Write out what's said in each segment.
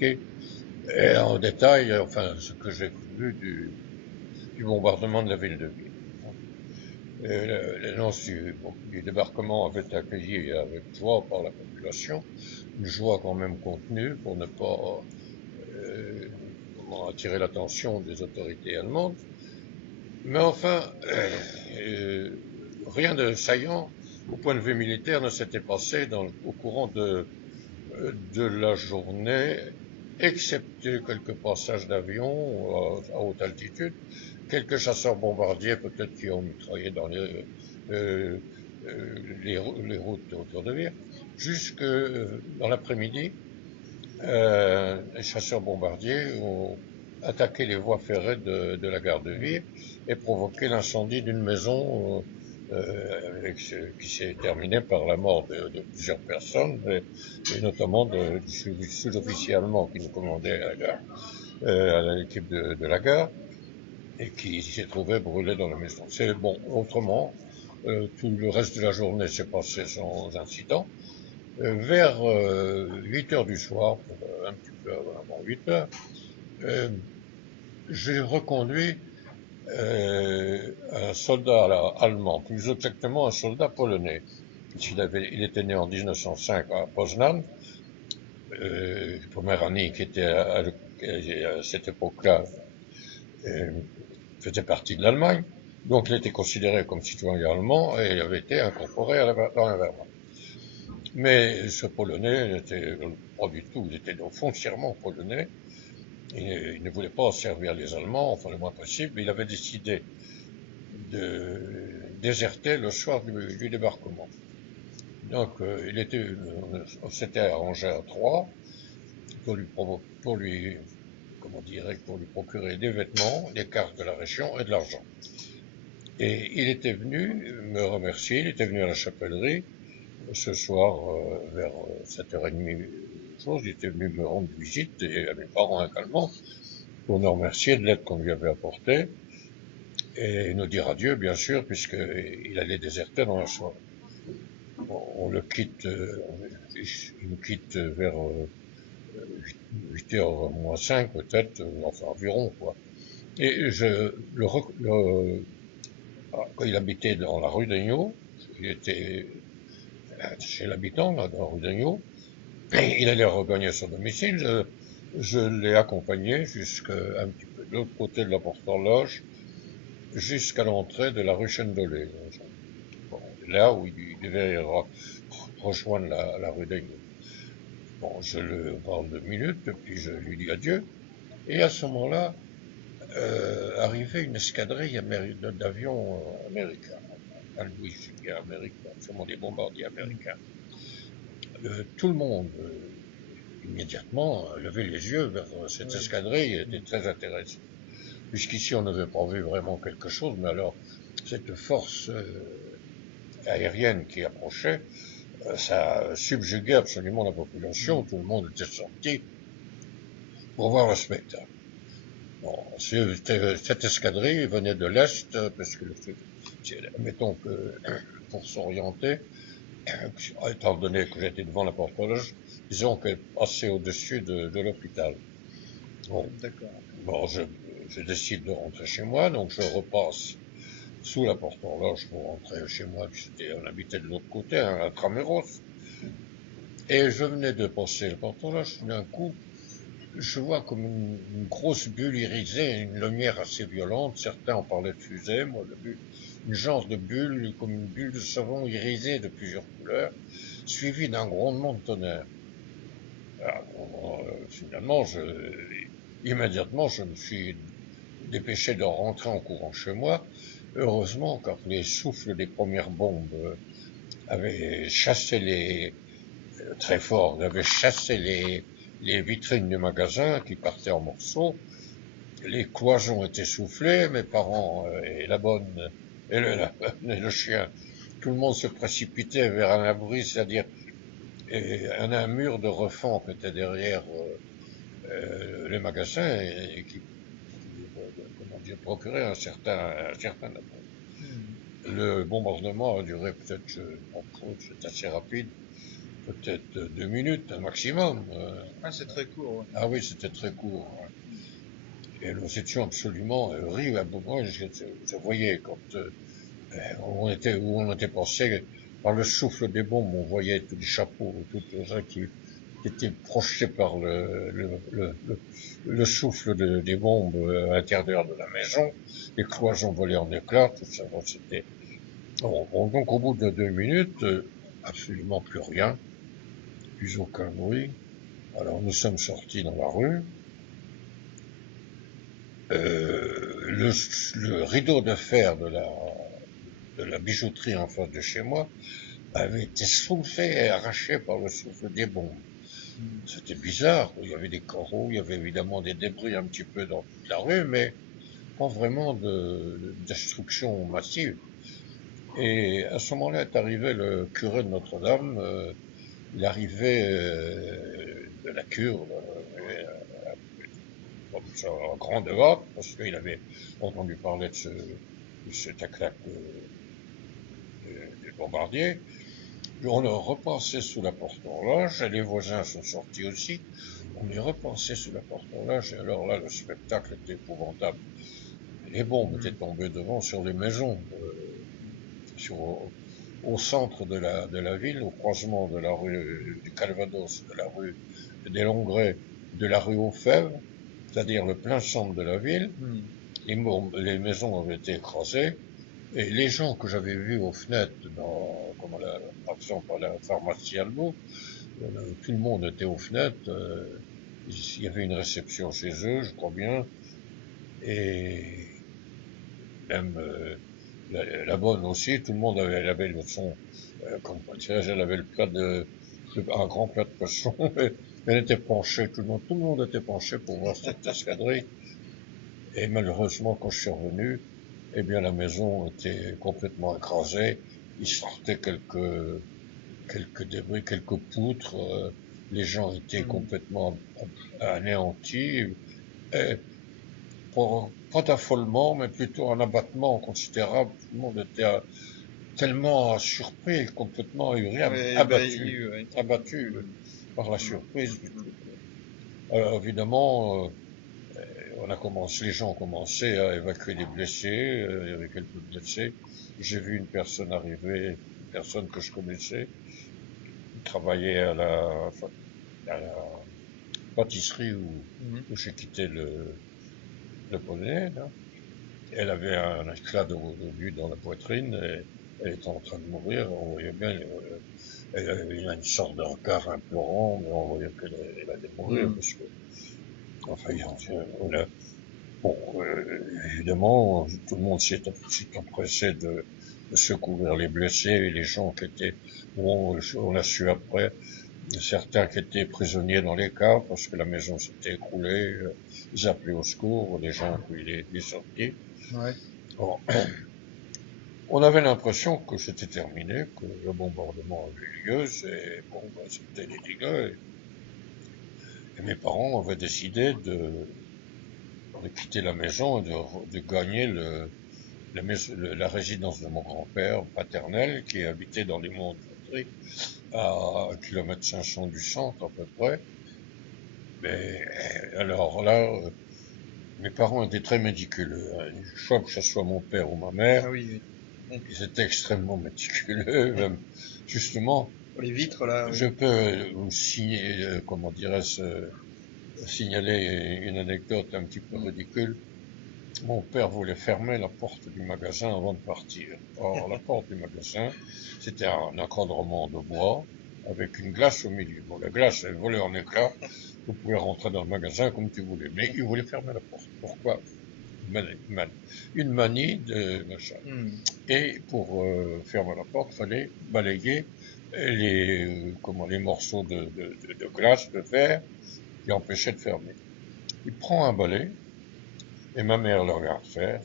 expliquer en détail, enfin, ce que j'ai vu du bombardement de la ville de Vienne. L'annonce du débarquement avait été accueillie avec joie par la population, une joie quand même contenue pour ne pas attirer l'attention des autorités allemandes. Mais enfin, rien de saillant au point de vue militaire ne s'était passé au courant de la journée, excepté quelques passages d'avions à haute altitude, quelques chasseurs bombardiers peut-être qui ont mitraillé dans euh, les routes autour de Vire. Jusque dans l'après-midi, les chasseurs bombardiers ont attaqué les voies ferrées de la gare de Vire et provoqué l'incendie d'une maison qui s'est terminé par la mort de plusieurs personnes, et notamment du sous-officier allemand qui nous commandait à la gare, à l'équipe de la gare, et qui s'est trouvé brûlé dans la maison. C'est bon. Autrement, tout le reste de la journée s'est passé sans incident. Vers 8 heures du soir, un petit peu avant 8 heures, j'ai reconduit un soldat allemand, plus exactement un soldat polonais. Il était né en 1905 à Poznan, Poméranie, qui était à cette époque-là faisait partie de l'Allemagne, donc il était considéré comme citoyen allemand et il avait été incorporé dans la Wehrmacht. Mais ce Polonais n'était pas du tout, il était donc foncièrement polonais. Il ne voulait pas servir les Allemands, enfin le moins possible. Il avait décidé de déserter le soir du débarquement. Donc on s'était arrangé à trois pour lui, comment dirais, pour lui procurer des vêtements, des cartes de la région et de l'argent. Et il était venu me remercier, il était venu à la chapellerie ce soir vers 7h30, il était venu me rendre visite et à mes parents également pour nous remercier de l'aide qu'on lui avait apportée et nous dire adieu, bien sûr, puisqu'il allait déserter dans la soirée. On le quitte, il nous quitte vers 8h moins 5 peut-être, enfin environ, quoi. Et quand il habitait dans la rue d'Agneau, il était chez l'habitant, là, dans la rue d'Agneau, et il allait regagner son domicile. Je l'ai accompagné jusqu'à un petit peu de l'autre côté de la porte horloge, jusqu'à l'entrée de la rue Chendolé. Bon, là où il devait rejoindre la rue d'Agneau. Bon, je le vois en 2 minutes, puis je lui dis adieu. Et à ce moment-là, arrivait une escadrille d'avions américains, un Louis américain, sûrement des bombardiers américains. Tout le monde, immédiatement, levait les yeux vers cette escadrille et était très intéressé. Puisqu'ici, on n'avait pas vu vraiment quelque chose, mais alors, cette force aérienne qui approchait, ça subjuguait absolument la population. Tout le monde était sorti pour voir le spectacle. Bon, cette escadrille venait de l'Est, parce que, mettons que, pour s'orienter, étant donné que j'étais devant la porte horloge, disons qu'elle passait au-dessus de l'hôpital. Bon, bon je décide de rentrer chez moi, donc je repasse sous la porte horloge pour rentrer chez moi, on habitait de l'autre côté, à Intramuros. Et je venais de passer la porte horloge, d'un coup, je vois comme une grosse bulle irisée, une lumière assez violente. Certains en parlaient de fusée, moi une genre de bulle, comme une bulle de savon irisée de plusieurs couleurs, suivie d'un grondement de tonnerre. Alors, finalement, immédiatement, je me suis dépêché de rentrer en courant chez moi. Heureusement, car les souffles des premières bombes avaient chassé très fort, avaient chassé les vitrines du magasin qui partaient en morceaux. Les cloisons étaient soufflées, mes parents et la bonne et le chien, tout le monde se précipitait vers un abri, c'est-à-dire un mur de refend qui était derrière les magasins et qui comment dire, procurait un certain abri. Le bombardement a duré peut-être, c'est assez rapide, peut-être 2 minutes, un maximum. Ah, c'est très court. Ouais. Ah oui, c'était très court. Hein. Et nous étions absolument rivés. Moi, je voyais quand où on était passé, par le souffle des bombes, on voyait tous les chapeaux, tout ça qui étaient projetés par le souffle des bombes à l'intérieur de la maison. Les cloisons volaient en éclats, tout ça. Bon, c'était... donc au bout de 2 minutes, absolument plus rien, plus aucun bruit. Alors nous sommes sortis dans la rue. Le rideau de fer de la bijouterie en face de chez moi avait été soufflé et arraché par le souffle des bombes. C'était bizarre, il y avait des coraux, il y avait évidemment des débris un petit peu dans toute la rue, mais pas vraiment de destruction massive. Et à ce moment-là est arrivé le curé de Notre-Dame, il arrivait de la cure, en grande hâte, parce qu'il avait entendu parler de cet attaque des bombardiers. On est repassé sous la porte horloge, et les voisins sont sortis aussi. On est repassé sous la porte horloge, et alors là, le spectacle était épouvantable. Les bombes étaient tombées devant sur les maisons, au centre de la ville, au croisement de la rue du Calvados, de la rue des Longrets, de la rue aux Fèves, c'est-à-dire le plein centre de la ville. Les maisons avaient été écrasées, et les gens que j'avais vus aux fenêtres, par exemple à la pharmacie Albo, tout le monde était aux fenêtres, il y avait une réception chez eux, je crois bien, et même la bonne aussi, tout le monde avait le son, elle avait le plat un grand plat de poisson, elle était penchée, tout le monde était penché pour voir cette escadrille, et malheureusement quand je suis revenu, eh bien la maison était complètement écrasée, il sortait quelques débris, quelques poutres, les gens étaient complètement anéantis, et pas d'affolement, mais plutôt un abattement considérable. Tout le monde était tellement surpris, complètement ahuri, abattu par la surprise du truc. Alors évidemment, les gens ont commencé à évacuer les blessés, il y avait quelques blessés. J'ai vu une personne arriver, une personne que je connaissais, qui travaillait à la pâtisserie où j'ai quitté le poney, là. Elle avait un éclat de vue dans la poitrine, et elle était en train de mourir, on voyait bien, elle avait une sorte de regard implorant, mais on voyait qu'elle allait mourir, parce que, enfin, bon, évidemment, tout le monde s'est empressé de secourir les blessés, et les gens qui étaient, bon, on a su après, certains qui étaient prisonniers dans les caves parce que la maison s'était écroulée, ils appelaient au secours, les gens ont pu les sortir. Ouais. Bon. On avait l'impression que c'était terminé, que le bombardement avait lieu, c'était les dégâts, et mes parents avaient décidé de quitter la maison et de gagner la résidence de mon grand-père paternel, qui habitait dans les monts de Vautry, à 1,5 km du centre à peu près. Mais alors là, mes parents étaient très méticuleux. Une fois que ce soit mon père ou ma mère, Ah oui, oui. ils étaient extrêmement méticuleux. Même, justement, Pour les vitres, là. je peux vous signer, comment dirais-je, signaler une anecdote un petit peu ridicule. Mon père voulait fermer la porte du magasin avant de partir. Or, la porte du magasin, c'était un encadrement de bois avec une glace au milieu. Bon, la glace, elle volait en éclats. Vous pouvez rentrer dans le magasin comme tu voulais. Mais il voulait fermer la porte. Pourquoi? Une manie de machin. Et pour fermer la porte, il fallait balayer les morceaux de glace, de verre, qui empêchaient de fermer. Il prend un balai, et ma mère le regarde faire,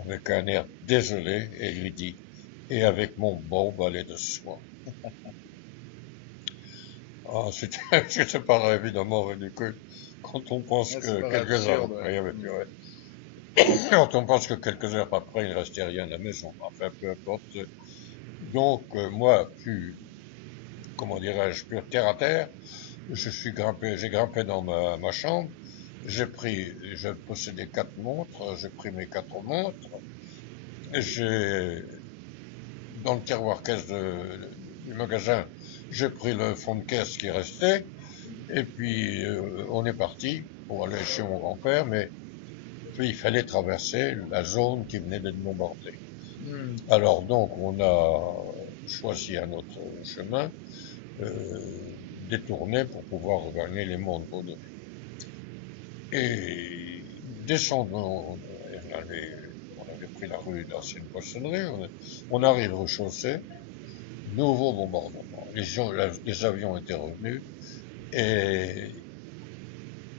avec un air désolé, et lui dit « Et avec mon bon balai de soie ». Ah, c'était pas évidemment ridicule quand on pense que quelques heures après, il y avait plus rien. Quand on pense que quelques heures après, il ne restait rien à la maison. Enfin, peu importe. Donc, moi, plus comment dirais-je, plus terre à terre. J'ai grimpé dans ma chambre. Je possédais 4 montres. J'ai pris mes 4 montres. Dans le tiroir caisse du magasin, j'ai pris le fond de caisse qui restait. Et puis, on est parti pour aller chez mon grand-père, mais il fallait traverser la zone qui venait d'être bombardée. Alors donc, on a choisi un autre chemin, détourné pour pouvoir regagner les monts de Vaudeville. Et descendons, on avait pris la rue d'Ancienne Poissonnerie, on arrive rue Chaussée, nouveau bombardement. Les avions étaient revenus et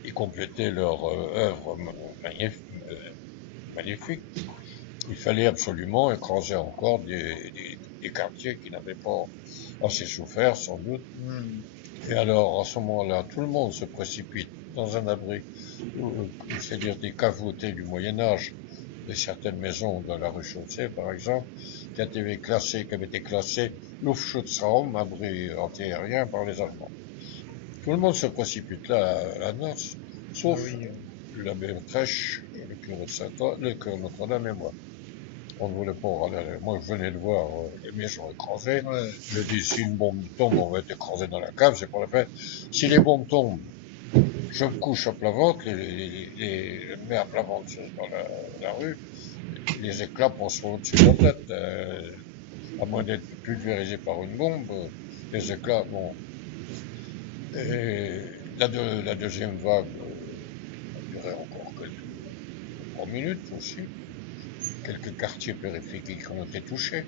ils complétaient leur œuvre magnifique. Il fallait absolument écraser encore des quartiers qui n'avaient pas assez souffert, sans doute. Et alors, à ce moment-là, tout le monde se précipite dans un abri, c'est-à-dire des cavautés du Moyen-Âge, de certaines maisons de la rue Chaussée, par exemple, qui avaient été classées Luftschutzraum, abri antiaérien, par les Allemands. Tout le monde se précipite là à la noce, sauf l'abbé Trèche, le curé de Notre-Dame et moi. On ne voulait pas aller. Moi, je venais de voir les maisons écrasées. Ouais. Je dis, si une bombe tombe, on va être écrasé dans la cave, c'est pas la peine. Si les bombes tombent, je me couche à plat ventre, je me mets à plat ventre dans la rue, les éclats passeront au-dessus de la tête. À moins d'être pulvérisé par une bombe, les éclats, bon. Et la deuxième vague a duré encore que 3 minutes aussi. Quelques quartiers périphériques ont été touchés.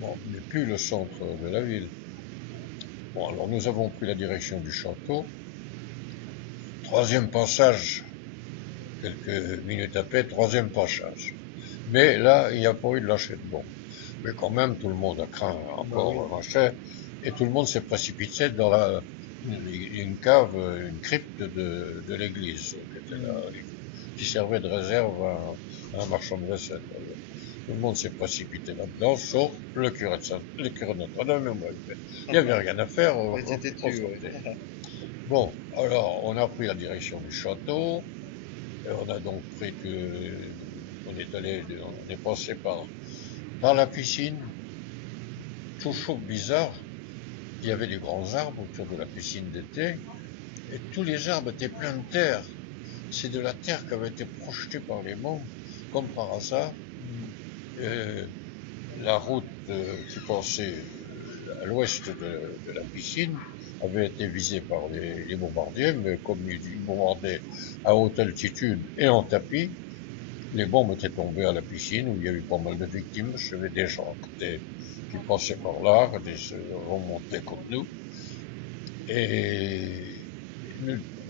Bon, mais plus le centre de la ville. Bon, alors nous avons pris la direction du château. Troisième passage, quelques minutes après, troisième passage. Mais là, il n'y a pas eu de lâcher de bombe. Mais quand même, tout le monde a craint encore le machin. Et tout le monde s'est précipité dans une cave, une crypte de l'église qui était là, qui servait de réserve à un marchand de vaisselle. Tout le monde s'est précipité là-dedans, sauf le curé de Notre-Dame et moi. Il n'y avait rien à faire. Bon, alors, on a pris la direction du château. Et on a donc on est passé par la piscine. Tout chaud, bizarre. Il y avait des grands arbres autour de la piscine d'été. Et tous les arbres étaient pleins de terre. C'est de la terre qui avait été projetée par les bombes, comme par hasard. La route qui passait à l'ouest de la piscine avait été visée par les bombardiers, mais comme ils bombardaient à haute altitude et en tapis, les bombes étaient tombées à la piscine où il y a eu pas mal de victimes. Je savais des gens qui passaient par là, qui se remontaient contre nous. Et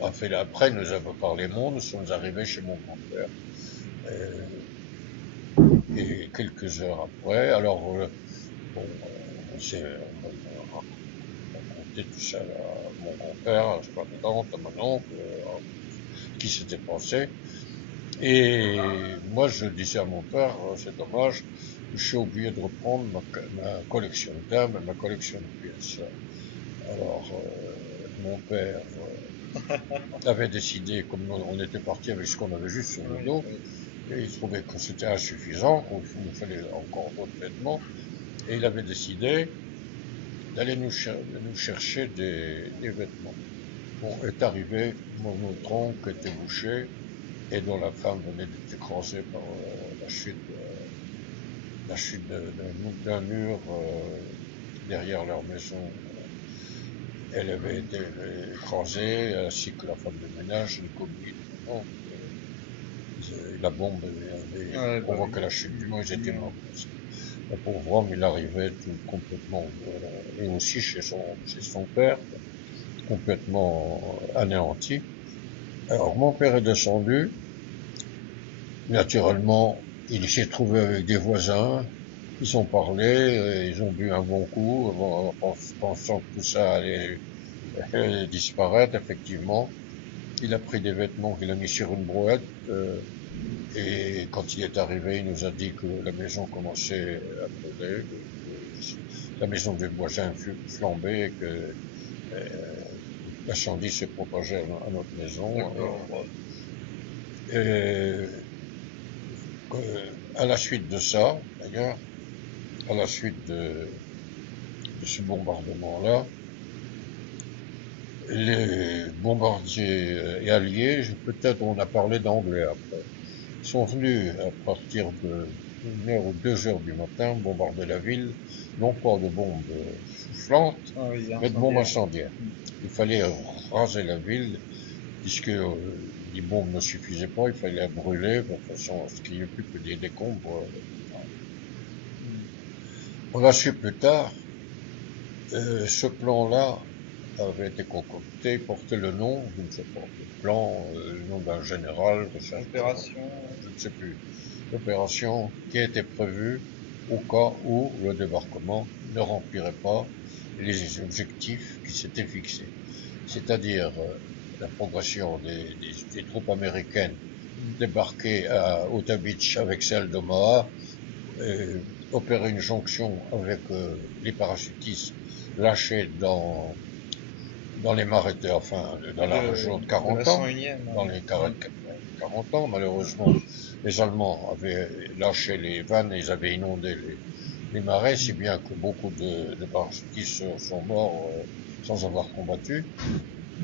après, nous avons parlé monde, nous sommes arrivés chez mon grand-père. Et quelques heures après, alors, on s'est raconté tout ça à mon grand-père, à ma tante, à mon oncle, qui s'était passé. Et moi, je disais à mon père, c'est dommage, je suis obligé de reprendre ma collection d'armes et ma collection de pièces. Alors, mon père avait décidé, comme on était parti avec ce qu'on avait juste sur le dos, et il trouvait que c'était insuffisant, qu'il nous fallait encore d'autres vêtements, et il avait décidé d'aller nous chercher des vêtements. Bon, est arrivé notre oncle qui était bouché, et dont la femme venait d'être écrasée par la chute d'un mur derrière leur maison. Elle avait été écrasée, ainsi que la femme de ménage, une copine. Donc, la bombe avait provoqué la chute du mur, ils étaient morts. Le pauvre homme, il arrivait tout complètement, et aussi chez son père, complètement anéanti. Alors, mon père est descendu. Naturellement, il s'est trouvé avec des voisins. Ils ont parlé, ils ont bu un bon coup, pensant que tout ça allait disparaître, effectivement. Il a pris des vêtements qu'il a mis sur une brouette, et quand il est arrivé, il nous a dit que la maison commençait à brûler, la maison des voisins fut flambée, que l'incendie s'est propagé à notre maison. D'accord. À la suite de ça, d'ailleurs, à la suite de ce bombardement-là, les bombardiers et alliés, peut-être on a parlé d'anglais après, sont venus à partir de 1h ou 2h du matin bombarder la ville, non pas de bombes soufflantes, Ah oui, mais de bombes incendiaire. incendiaires. Il fallait raser la ville, puisque les bombes ne suffisaient pas, il fallait la brûler de façon à ce qu'il n'y ait plus que des décombres. On a su plus tard, ce plan-là avait été concocté, portait le nom, je ne sais pas, le plan, le nom d'un général, je Opération. ne sais plus, l'opération qui était prévue au cas où le débarquement ne remplirait pas les objectifs qui s'étaient fixés. C'est-à-dire la progression des troupes américaines débarquées à Utah Beach avec celles d'Omaha, opérer une jonction avec les parachutistes lâchés dans les marais, enfin, dans la région de De la 40 ans, 101e. dans les carrés de 40 ans. Malheureusement, les Allemands avaient lâché les vannes et ils avaient inondé les marais, si bien que beaucoup de parachutistes sont morts sans avoir combattu.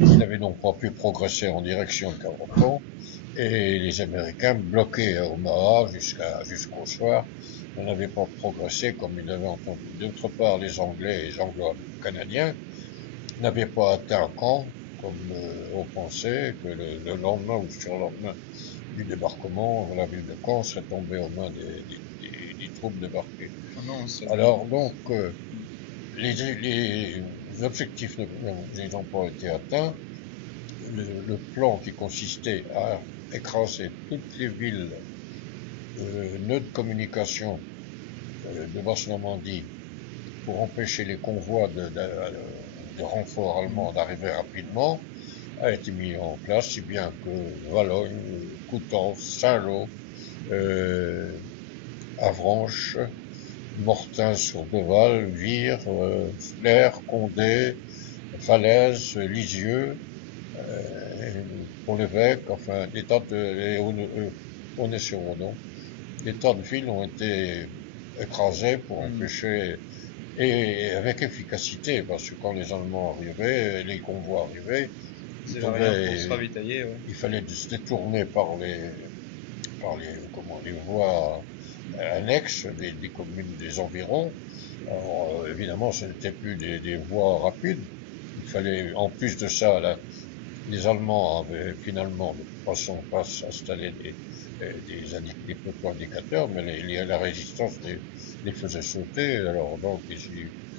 Ils n'avaient donc pas pu progresser en direction de 40 ans. Et les Américains, bloqués à Omaha jusqu'au soir, n'avaient pas progressé comme ils l'avaient entendu. D'autre part, les Anglais et les Anglo-Canadiens n'avaient pas atteint Caen, comme on pensait que le lendemain ou le surlendemain du débarquement, la ville de Caen serait tombée aux mains des troupes débarquées. Ah non, Alors donc, les objectifs n'ont pas été atteints. Le plan qui consistait à écraser toutes les villes, nœuds de communication de Basse-Normandie pour empêcher les convois de renforts allemands d'arriver rapidement, a été mis en place, si bien que Valognes, Coutances, Saint-Lô, Avranches, Mortain-sur-Deval, Vire, Flers, Condé, Falaise, Lisieux, pour l'évêque, enfin, des tas de, Aulnay-sur-Odon, des tas de villes ont été écrasées pour empêcher, et avec efficacité, parce que quand les Allemands arrivaient, les convois arrivaient, ils rien pour tombaient, se ravitailler, ouais. il fallait se détourner par les voies annexes des communes des environs. Alors, évidemment, ce n'était plus des voies rapides. Il fallait, en plus de ça, les Allemands avaient finalement, de toute façon, pas installé des proto-indicateurs, mais la résistance les faisait sauter. Alors donc,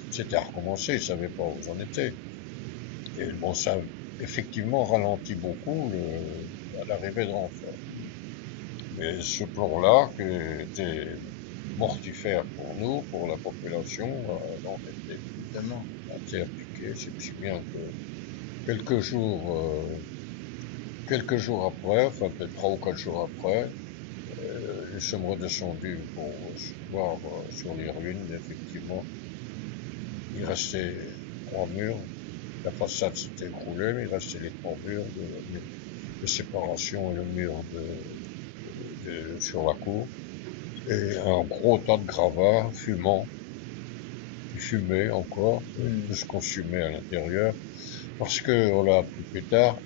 c'était à recommencer, ils ne savaient pas où j'en étais. Et bon, ça a effectivement ralenti beaucoup l'arrivée de renforts. Mais ce plan-là, qui était mortifère pour nous, pour la population, donc Évidemment. a été appliqué. C'est si bien que quelques jours après, enfin peut-être 3 ou 4 jours après, nous sommes redescendus pour voir sur les ruines, effectivement, il restait 3 murs. La façade s'était écroulée, mais il restait les 3 murs de séparation et le mur sur la cour. Et un gros tas de gravats fumants, qui fumaient encore, de se consumer à l'intérieur, parce que, on l'a appris plus tard,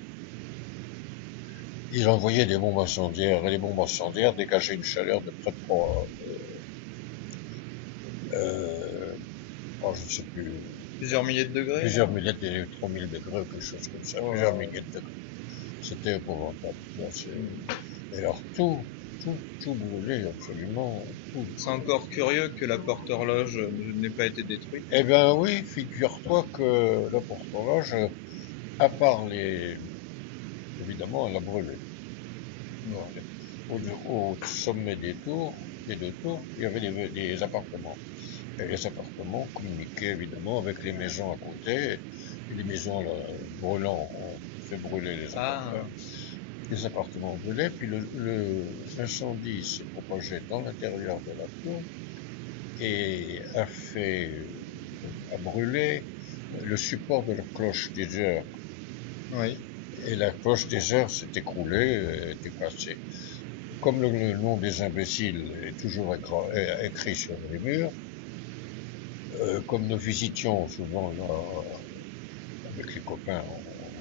ils envoyaient des bombes incendiaires, et les bombes incendiaires dégageaient une chaleur de près de je ne sais plus, Plusieurs milliers de degrés. plusieurs milliers de 3000 degrés, quelque chose comme ça, plusieurs milliers de degrés. C'était épouvantable. Et alors tout brûlait absolument, tout. C'est encore curieux que la porte-horloge n'ait pas été détruite. Eh ben oui, figure-toi que la porte-horloge, à part évidemment, elle a brûlé. Au sommet des deux tours, il y avait des appartements. Et les appartements communiquaient évidemment avec les maisons à côté. Et les maisons brûlant ont fait brûler les appartements brûlés. Puis l'incendie s'est propagé dans l'intérieur de la tour et a fait a brûlé le support de la cloche des heures. Oui. Et la cloche des heures s'est écroulée, était cassée. Comme le nom des imbéciles est toujours écrit sur les murs, comme nous visitions souvent là, avec les copains,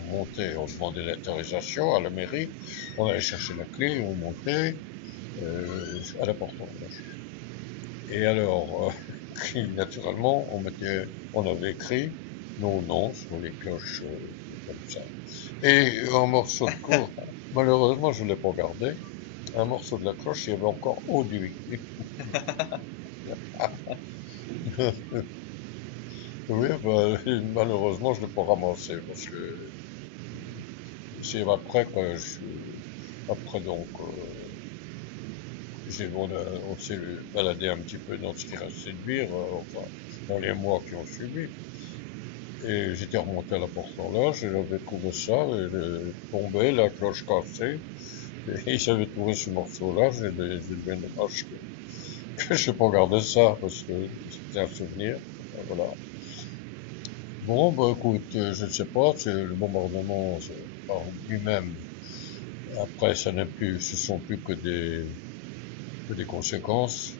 on montait, on demandait l'autorisation à la mairie, on allait chercher la clé, on montait à la porte horloge. Et alors, naturellement, on avait écrit nos noms sur les cloches comme ça. Et un morceau de cour, malheureusement, je ne l'ai pas gardé. Un morceau de la cloche, il y avait encore Auduit. Oui, bah, malheureusement, je ne l'ai pas ramassé parce que c'est après que après donc, on s'est baladé un petit peu dans ce qui restait de bière, enfin, dans les mois qui ont suivi. Et j'étais remonté à la porte horloge et j'avais trouvé ça, et tombé, la cloche cassée. Et j'avais trouvé ce morceau-là, j'ai bien dommage que je n'ai pas gardé ça parce que c'était un souvenir. Voilà. Bon, bah écoute, je ne sais pas, c'est le bombardement par lui-même. Après, ce sont plus que des conséquences.